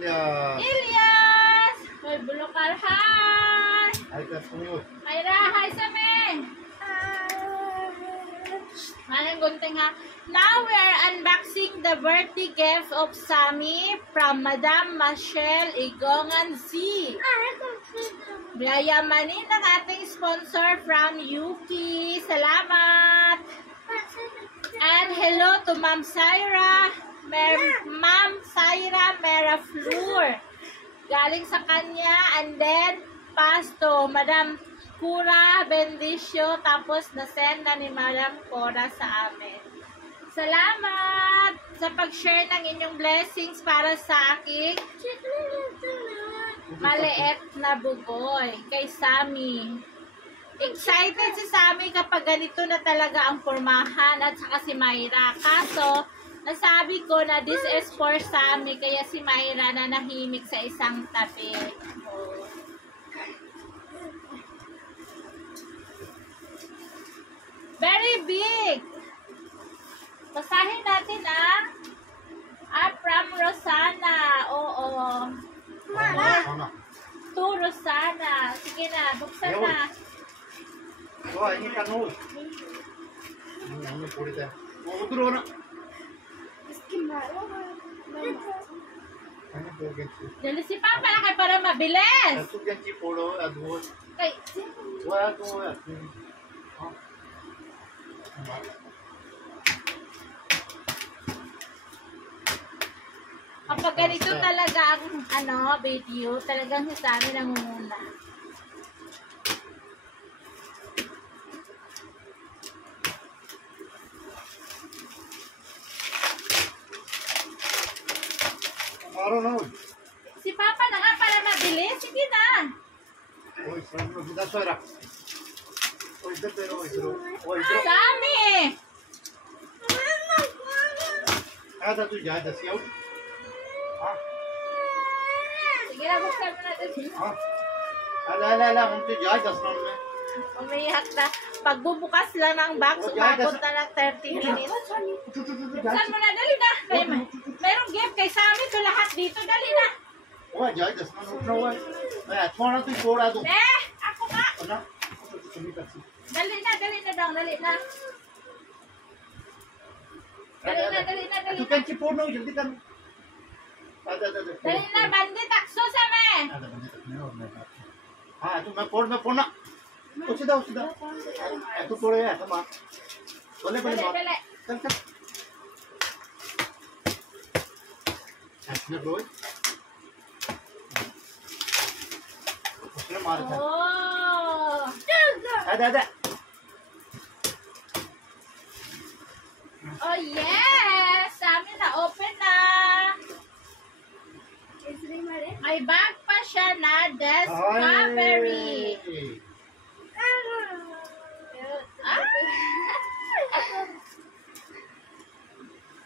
Ilyas! May bulokal, hi! Hi, Kasmuyot. Mayra, hi sa men! Manang gunting ha. Now we are unboxing the birthday gift of Sammy from Madam Michelle Igongan Z. Yayamanin ng ating sponsor from Yuki. Salamat! And hello to Ma'am Syra. Ma'am Syra Merafleur. Galing sa kanya. And then, pasto, Madam Cura Bendicio. Tapos, na-send na ni Madam Cora sa amin. Salamat sa pag-share ng inyong blessings para sa aking maliit na bugoy kay Sammy. Excited si Sammy kapag ganito na talaga ang pormahan at saka si Mayra. Kaso, nasabi ko na this is for Sammy kaya si Mayra na nahimik sa isang tabi. Oh. Very big! Basahin natin ang from Rosana. Oo. To Rosana. Sige na, buksan na. ini kan ini puri teh. Udah na. Dali si Papa na kay para mabilis. Ito ganchi polo adwo. Kay. Wa to ya. Kapag ganito talaga ang video, talagang si Sammy nangunguna. Si Papa na nga para mabilis. Sige na. Sammy! Ada tu jahat siya. Sige na, buksan mo natin. Ala, unti jahat asnan me. Umiyak na. Pagbubukas lang ng box, umabot na ng 30 minutes. Buksan mo na, dali na. Mayroong gift kay Sammy. Ito lahat dito, dali na. Wah, jahat asnan utna huwa. Ay, छोड़ा tu छोड़ा दो. Ako nga. Ano? Dali na daw, dali na. Dali na. Tu kanchi porno jaldi kan. Ada. Dali na, bandit. Takso sa me. Ada bandit. हाँ तो मैं फोड़ना उसीदा तू थोड़े है तुम बोले चल ऐसे रोज उसने मारा था ada Oh yes, Sammy na open na. May bag pa siya na discovery.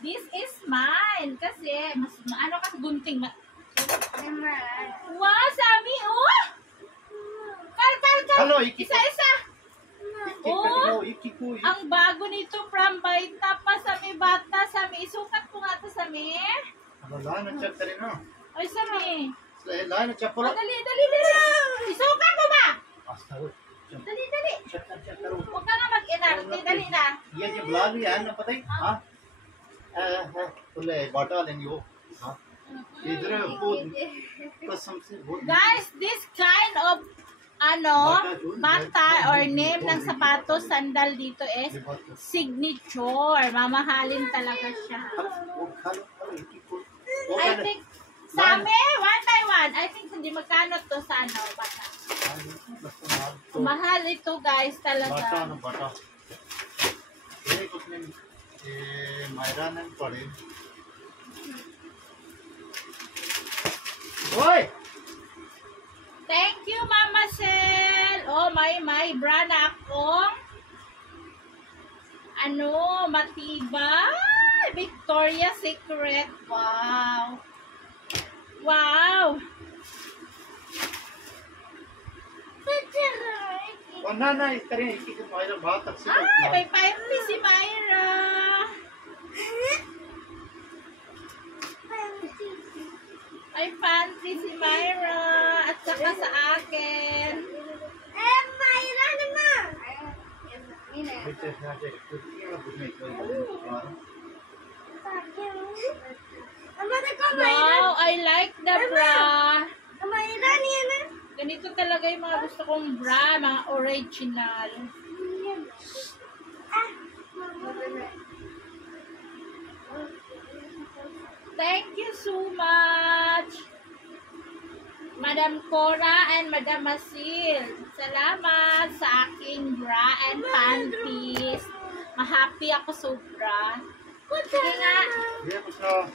This is mine kasi mas ano kasi gunting. Wow, Sammy, oh! Kal. Hello, iki. Isa. Oh, ang bago nito from Baita pa Sammy bata. Sammy, isukat ko nga to Sammy. Wala na check tali na. Ay, Sammy. Line check pala. Dali. Isukat mo ba? Dali. Check karo. Huwag ka nga mag-inarte. Dali na. ये जो ब्लॉग भी है ना पता है हाँ बोले बाटा लेंगे वो हाँ इधर बहुत कसम से बहुत Guys, this kind of bata or name ng sapatos, sandal dito is signature. Mamahalin talaga siya. I think, Sammy, one by one. I think hindi magkano to sa bata. Mahal ito guys talaga. बाटा ये कुछ नहीं मायरा ने पढ़े ओए Thank you, Mama Sel. Oh, may brand akong matibay. Victoria's Secret. Wow. ना इस तरह की मायरा बहुत अच्छी may 5 si Myra. Ay, pantry si Myra at saka sa akin. Myra naman. Bitte snart ekor. Kaya bumay ko. Wow, I like the bra. Myra niya na. Ganito talaga yung mga gusto kong bra, mga original. Thank you so much, Madam Cora and Madam Masil. Salamat sa aking bra and panties. Ma-happy ako sobra. Sige nga. Kaya ko sa...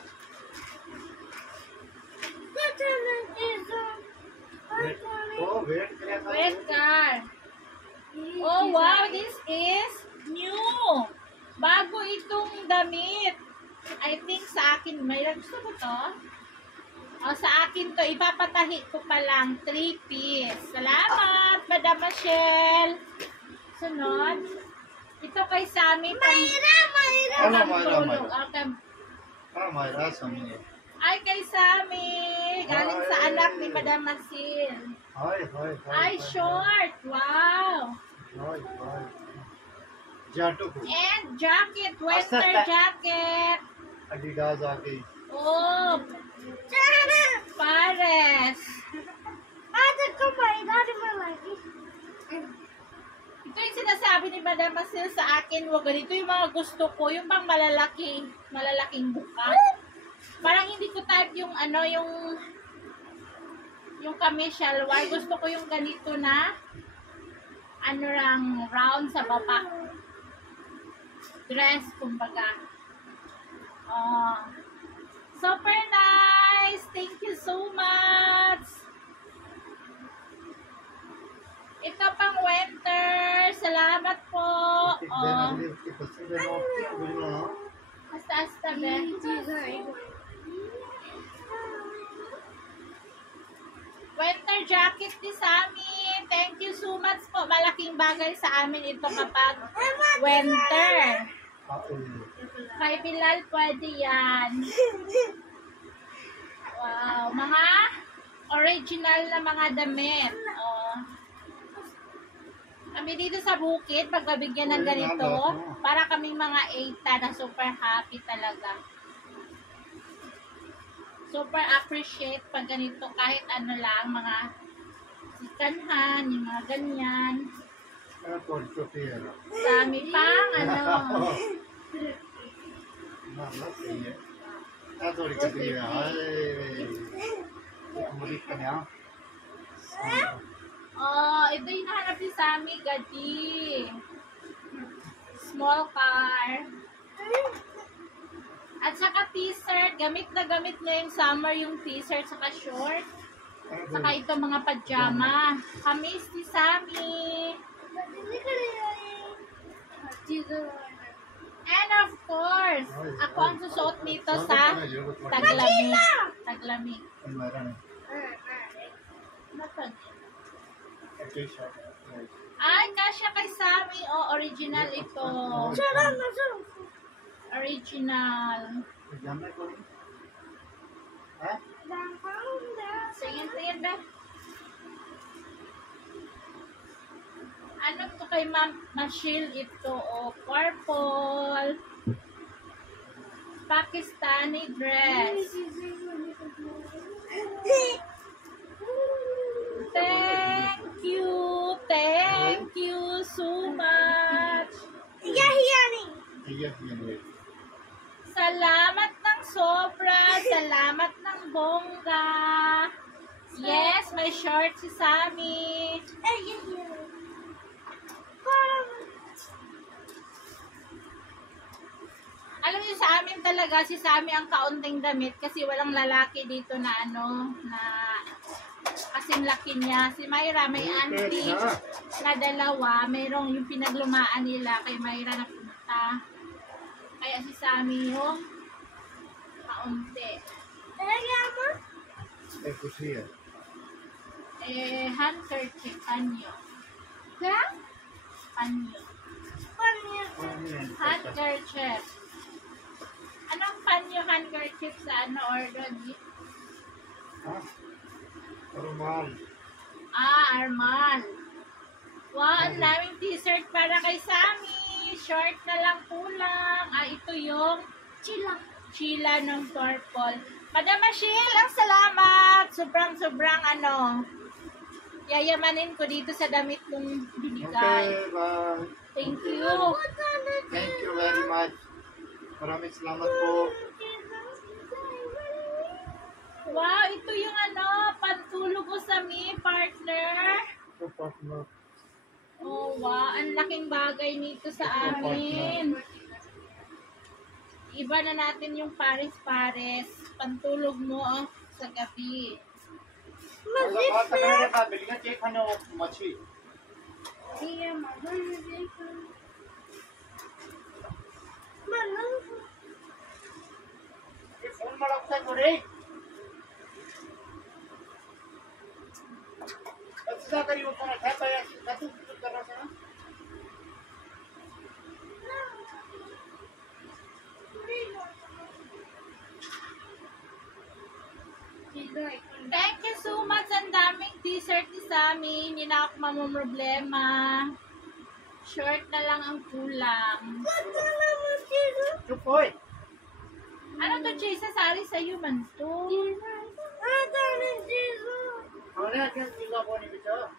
Oh, wait. Kaya ka. Wait, car. Oh, wow, this is new. Bago itong damit. I think sa akin, may gusto ko to. O, sa akin to, ipapatahi ko pa lang 3-piece. Salamat, Madam Michelle. Sunod. Ito kay Sammy. Myra. Ano, Myra? Okay. Myra, Sammy. Ay, kay Sammy. Galing sa anak ni Madam Masil. Hi. Ay, short. Wow. Hi. Jato ko. And jacket, winter jacket. Adidas आ गई. Oh, pares. Ito yung sinasabi ni Madam Masil sa akin, wag ganito yung mga gusto ko, yung pang malalaking buka. Parang hindi ko type yung ano, yung camisal war. Gusto ko yung ganito na ano lang, round sa baba. Dress, kumbaga. Oh. Super nice! Thank you so much! Ito pang winter. Salamat po. Oh. Asta-asta, be. Winter jacket ni Sammy. Thank you so much po. Malaking bagay sa amin ito kapag winter. Kay Bilal, pwede yan. Wow. Mga original na mga damit. Oh. Kami dito sa bukid, pagkabigyan ng ganito, para kaming mga 8 na super happy talaga. Super appreciate pag ganito kahit ano lang, mga sikanhan, yung mga ganyan. Dami pang ano. Oh, ito yung nahanap ni Sammy, gadi. Small car. At saka t-shirt, gamit na gamit niya yung summer yung t-shirt saka short. Saka ito mga pajama. Kamis ni Sammy. And of course, ako ang susuot nito sa taglamig. Taglamig. Ay, kasya kay Sammy. Oh, original ito. Original. Tingin ba? Ano to kay Ma'am Mashil ito? Oh, purple. Pakistani dress. Thank you so much. Salamat ng sobra, salamat ng bongga. Yes, may short si Sammy. Alam niyo sa amin talaga, si Sammy ang kaunting damit kasi walang lalaki dito na ano, na kasing laki niya. Si Myra may auntie na dalawa, mayroong yung pinaglumaan nila kay Myra na punta. Kaya si Sammy yung kaunti. Handkerchief, panyo. Panyo. Handkerchief. Anong panyo handkerchief sa ano order? Ha? Normal. Arman. Wow, ang daming t-shirt para kay Sammy. Short na lang kulang. Ito yung chila ng purple. Madam Michelle, ang salamat. Sobrang yayamanin ko dito sa damit mong binigay. Okay, bye. Thank you. Thank you very much. Maraming salamat po. Wow, ito yung pantulog ko sa partner. Ito, partner. Oh, wow. Ang laking bagay nito sa amin. Iba na natin yung pares-pares. Pantulog mo sa gabi. Bata ka na bili nga check ano machi. Phone mo lang sa gure. Sa kari mo na tapa ya satu kara sana. Thank you so much. Ang daming t-shirt ni Sammy. Hindi na ako mamumroblema. Short na lang ang kulang. Chupoy. Ano to, Chisa? Sari sa'yo man to. Ahora kan tiga po ni bito.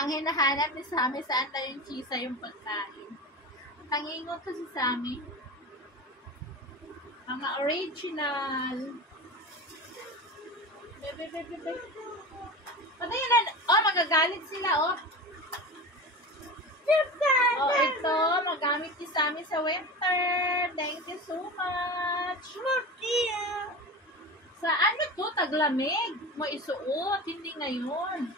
Ang hinahanap ni Sammy, saan tayo yung Chisa yung pagkain. Tangingot to si Sammy. Mga original. Bebe. Patay na. Oh, magagalit sila, oh. Oh, ito. Magamit ni Sammy sa winter. Thank you so much. Sa ano to? Taglamig. Mo isuot. Hindi ngayon.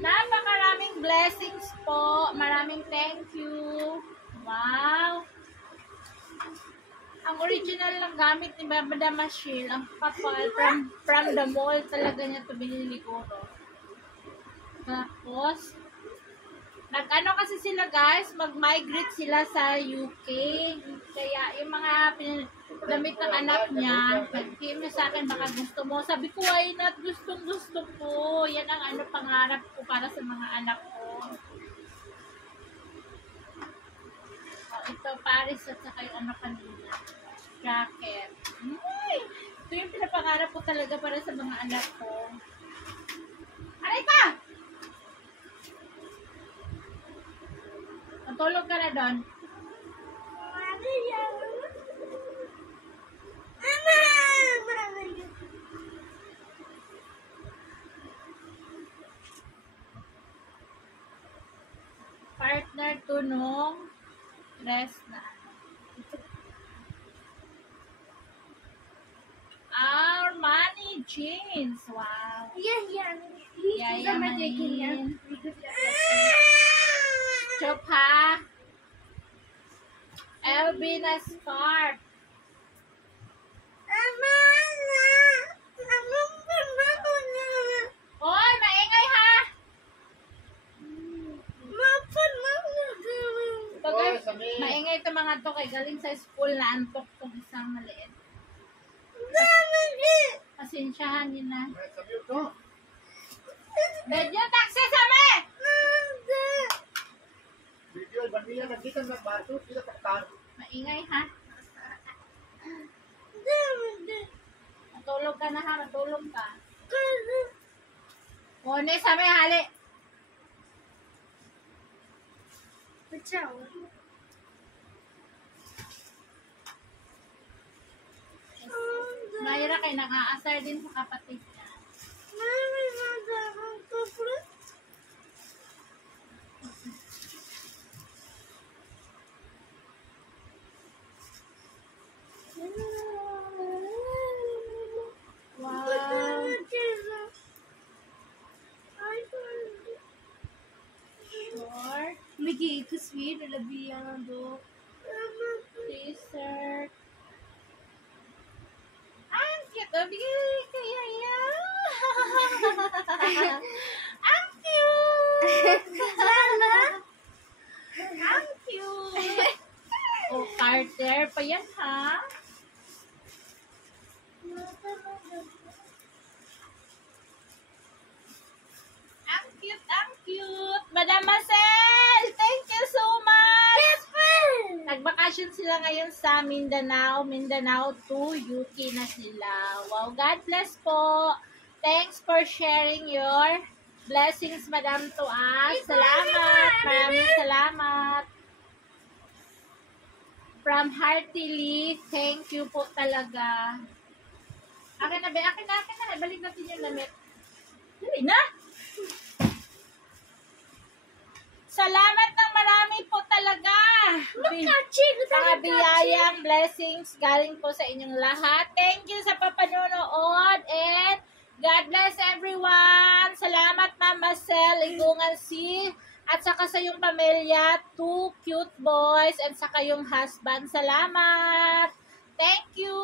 Napakaraming blessings po. Maraming thank you. Wow. Ang original lang gamit ni Madam Michelle, ang kapal from the mall talaga niya ito binili ko. Tapos, nag-ano kasi sila guys, mag-migrate sila sa UK. Kaya yung mga damit ng anak niya, nag-PM niya sa akin, baka gusto mo. Sabi ko, why not? Gustong-gusto ko. Yan ang pangarap ko para sa mga anak ko. Ito, Paris at saka yung kanina. Jacket. Ito yung pinapangarap ko talaga para sa mga anak ko. Aray ka! Matulog ka na doon. Partner to nung dress na. Armani jeans. Wow. Yayamanin. Chopa. LB na scarf. Hoy, maingay ha. Maingay ito mga to kay galing sa school na antok tong isang maliit. Pasensyahan niyo na. Sabi ko. Medyo taxi sa me! Video bandiya na kita na bato sila paktan. Maingay ha. Matulog ka na ha, matulog ka. O, sa me, hali. Mayra kay nang-aasar din sa kapatid niya. Wow. Short. Mickey, tasweer labihan do. T-shirt. Ang cute. O, bigay kaya yan. Ang cute. Ang cute. Oh, Carter pa yan, ha? Ang cute, ang cute. Madam Marcel, thank you so much. Nagbakasyon sila ngayon sa Mindanao. Mindanao to UK na sila. Wow, God bless po. Thanks for sharing your blessings, Madam, to us. Salamat. Maraming salamat. From Heartily, thank you po talaga. Akin na, be. Akin na. Balik natin yung damit. Dali na. Salamat ng marami po talaga. Mga biyayang blessings galing po sa inyong lahat. Thank you sa papanonood and God bless everyone. Salamat, Mama Sel, Igungan C, at saka sa yung pamilya, 2 cute boys, and saka yung husband. Salamat. Thank you.